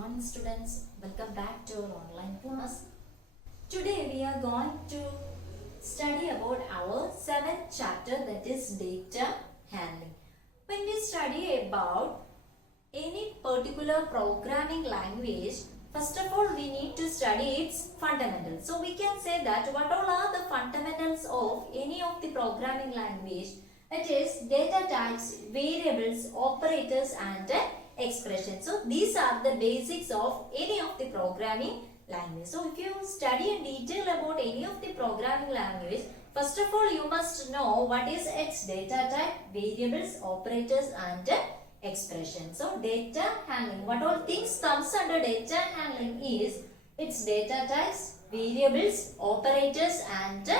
morning students, welcome back to our online class. Today we are going to study about our 7th chapter, that is data handling. When we study about any particular programming language, first of all we need to study its fundamentals. So we can say that what all are the fundamentals of any of the programming language? It is data types, variables, operators and expressions. So these are the basics of any of the programming language. So if you study in detail about any of the programming language, first of all you must know what is its data type, variables, operators and expressions. So data handling, what all things comes under data handling is its data types, variables, operators and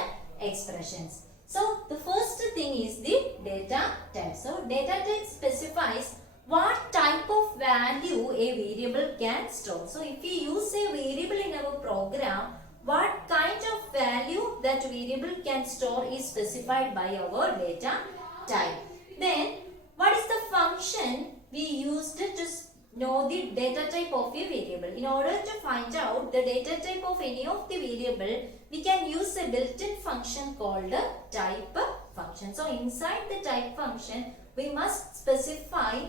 expressions. So the first thing is the data type. So data type specifies what type of value a variable can store. So if we use a variable in our program, what kind of value that variable can store is specified by our data type. Then what is the function we used to know the data type of a variable? In order to find out the data type of any of the variable, we can use a built-in function called the type function. So inside the type function, we must specify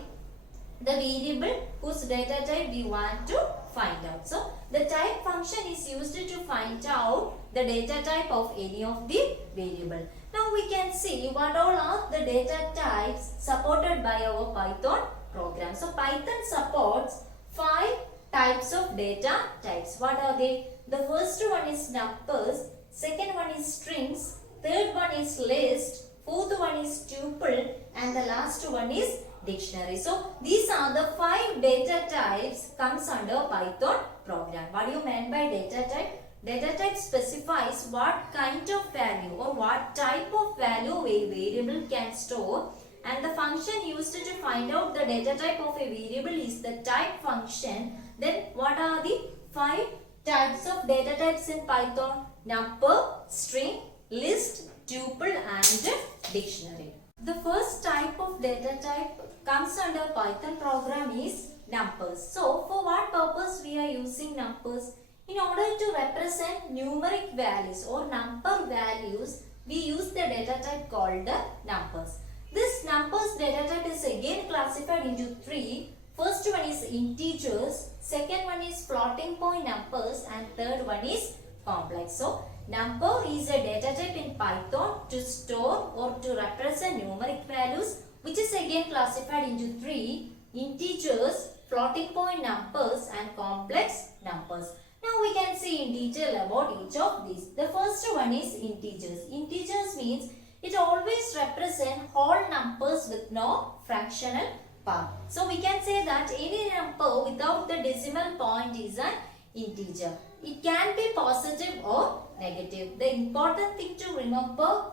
the variable whose data type we want to find out. So the type function is used to find out the data type of any of the variable. Now we can see what all are the data types supported by our Python program. So Python supports 5 types of data types. What are they? The first one is numbers, second one is strings, third one is list, fourth one is tuple and the last one is dictionary. So these are the 5 data types comes under Python program. What do you mean by data type? Data type specifies what kind of value or what type of value a variable can store, and the function used to find out the data type of a variable is the type function. Then what are the 5 types of data types in Python? Number, string, list, tuple and dictionary. The first type of data type comes under Python program is numbers. So for what purpose we are using numbers? In order to represent numeric values or number values, we use the data type called the numbers. This numbers data type is again classified into 3. First one is integers, second one is floating point numbers and third one is complex. So number is a data type in Python to store or to represent numeric values, which is again classified into 3: integers, floating point numbers and complex numbers. Now we can see in detail about each of these. The first one is integers. Integers means it always represents whole numbers with no fractional part. So we can say that any number without the decimal point is an integer. It can be positive or negative. The important thing to remember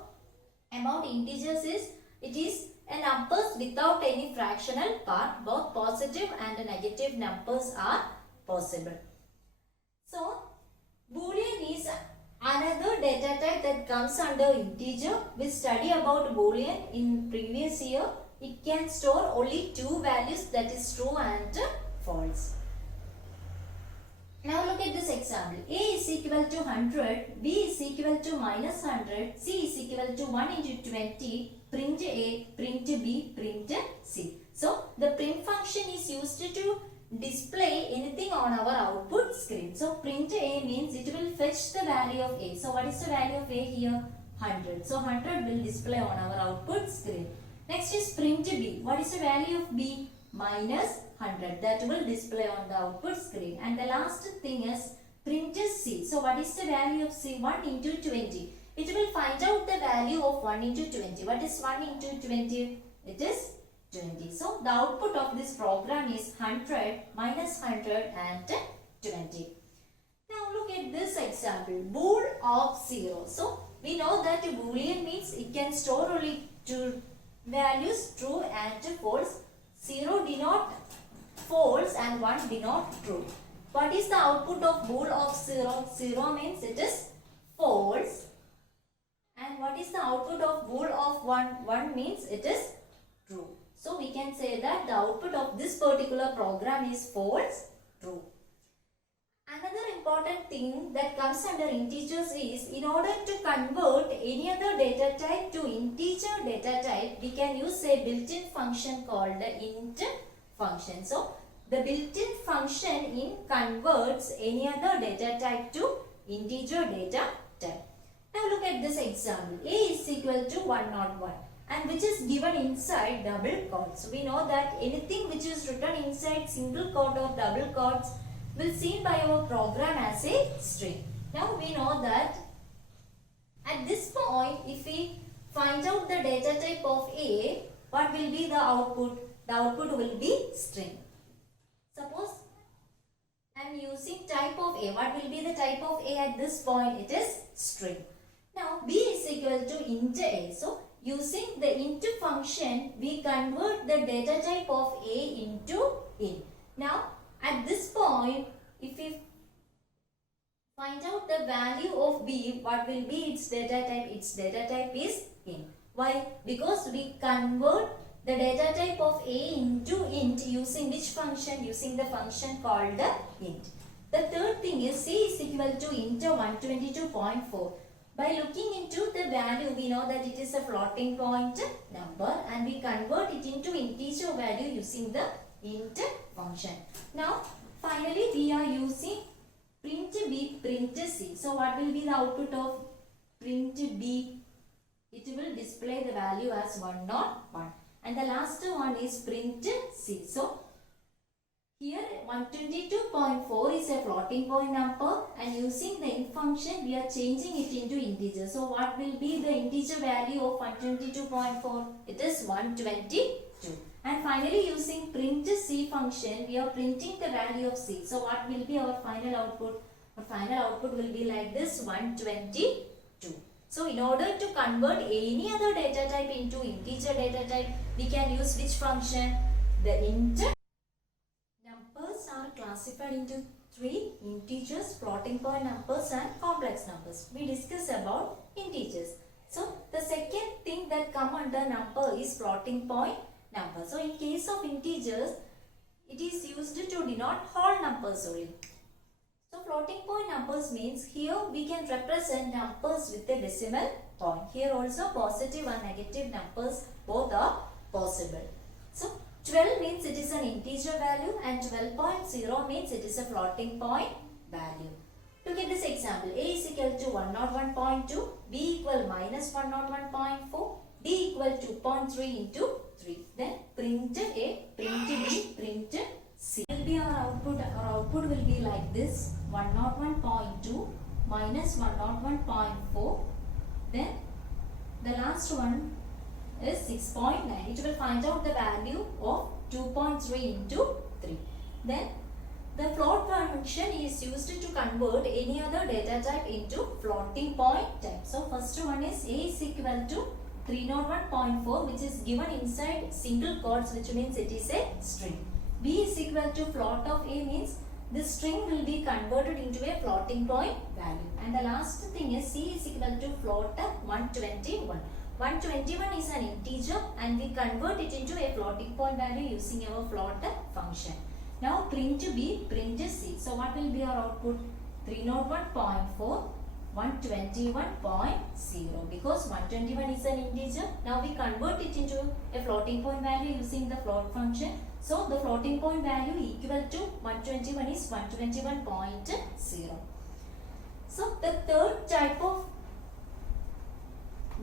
about integers is it is a numbers without any fractional part. Both positive and negative numbers are possible. So Boolean is another data type that comes under integer. We study about Boolean in previous year. It can store only 2 values, that is true and false. Now look at this example. A is equal to 100, B is equal to minus 100, C is equal to 1 into 20, print A, print B, print C. So the print function is used to display anything on our output screen. So print A means it will fetch the value of A. So what is the value of A here? 100. So 100 will display on our output screen. Next is print B. What is the value of B? Minus 100. That will display on the output screen. And the last thing is print C. So what is the value of C? 1 into 20. It will find out the value of 1 into 20. What is 1 into 20? It is 20. So the output of this program is 100, minus 100 and 20. Now look at this example. Bool of 0. So we know that Boolean means it can store only 2 values, true and false. 0 denote false and 1 denote true. What is the output of bool of 0? 0 means it is false. And what is the output of bool of 1? 1 means it is true. So we can say that the output of this particular program is false true. Another important thing that comes under integers is, in order to convert any other data type to integer data type, we can use a built-in function called the int function. So, the built-in function converts any other data type to integer data type. Now look at this example. A is equal to 101 and which is given inside double quotes. We know that anything which is written inside single quote or double quotes will seen by our program as a string. Now we know that at this point, if we find out the data type of A, what will be the output? The output will be string. Suppose I am using type of A. What will be the type of A at this point? It is string. Now B is equal to int A. So using the int function, we convert the data type of A into int. Now at this point, if we find out the value of B, what will be its data type? Its data type is int. Why? Because we convert the data type of A into int using which function? Using the function called the int. The third thing is C is equal to int 122.4. By looking into the value, we know that it is a floating point number and we convert it into integer value using the int function. Now, finally, we are using print B, print C. So, what will be the output of print B? It will display the value as 101. And the last one is print C. So, here 122.4 is a floating point number and using the int function we are changing it into integer. So what will be the integer value of 122.4? It is 122. And finally using print C function we are printing the value of C. So what will be our final output? Our final output will be like this, 122. So in order to convert any other data type into integer data type, we can use which function? The int. Numbers are classified into three: integers, floating point numbers and complex numbers. We discuss about integers. So the second thing that come under number is floating point number. So in case of integers, it is used to denote whole numbers only. So floating point numbers means here we can represent numbers with a decimal point. Here also positive and negative numbers both are possible. So 12 means it is an integer value and 12.0 means it is a floating point value. Look at this example. A is equal to 101.2, B equal minus 101.4, D equal 2.3 into 3. Then print A, print B, print C. Will be our output. Our output will be like this: 101.2 minus 101.4. Then the last one is 6.9. It will find out the value of 2.3 into 3. Then the float function is used to convert any other data type into floating point type. So first one is A is equal to 301.4, which is given inside single quotes, which means it is a string. B is equal to float of A means the string will be converted into a floating point value. And the last thing is C is equal to float 121. 121 is an integer and we convert it into a floating point value using our float function. Now print B, print C. So what will be our output? 301.4, 121.0, because 121 is an integer. Now we convert it into a floating point value using the float function. So the floating point value equal to 121 is 121.0. So the third type of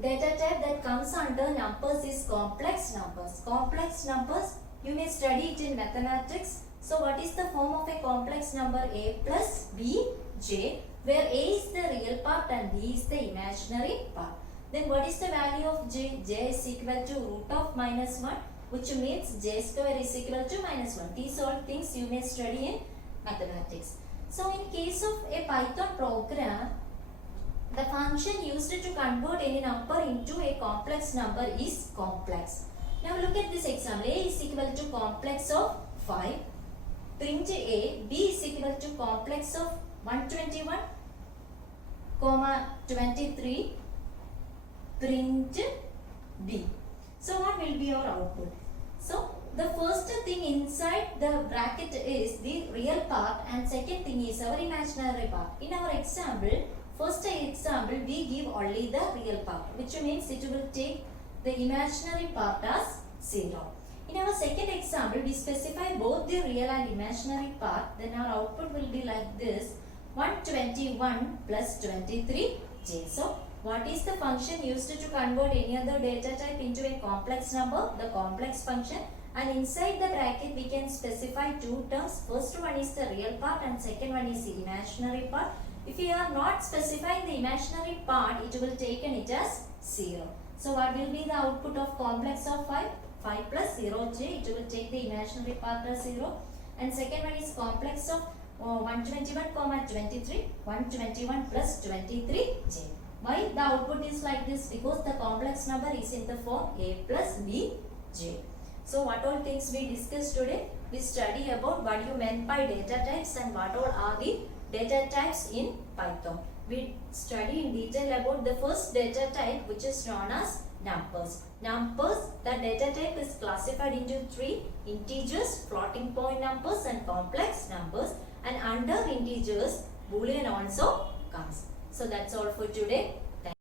data type that comes under numbers is complex numbers. Complex numbers, you may study it in mathematics. So what is the form of a complex number? A plus B, J, where A is the real part and B is the imaginary part. Then what is the value of J? J is equal to root of minus 1, which means J square is equal to minus 1. These all things you may study in mathematics. So in case of a Python program, the function used to convert any number into a complex number is complex. Now look at this example. A is equal to complex of 5. Print A. B is equal to complex of 121, 23. Print B. So what will be our output? So the first thing inside the bracket is the real part and second thing is our imaginary part. In our example, first example we give only the real part, which means it will take the imaginary part as 0. In our second example, we specify both the real and imaginary part. Then our output will be like this: 121 plus 23j. So, what is the function used to convert any other data type into a complex number? The complex function. And inside the bracket, we can specify two terms. First one is the real part and second one is the imaginary part. If you are not specifying the imaginary part, it will take it as 0. So, what will be the output of complex of 5? 5 plus 0j, it will take the imaginary part as 0. And second one is complex of 121, 23, 121 plus 23j. Why the output is like this? Because the complex number is in the form a plus b j. So what all things we discussed today? We study about what you meant by data types and what all are the data types in Python. We study in detail about the first data type, which is known as numbers. Numbers, the data type is classified into 3: integers, floating point numbers and complex numbers, and under integers Boolean also comes. So that's all for today.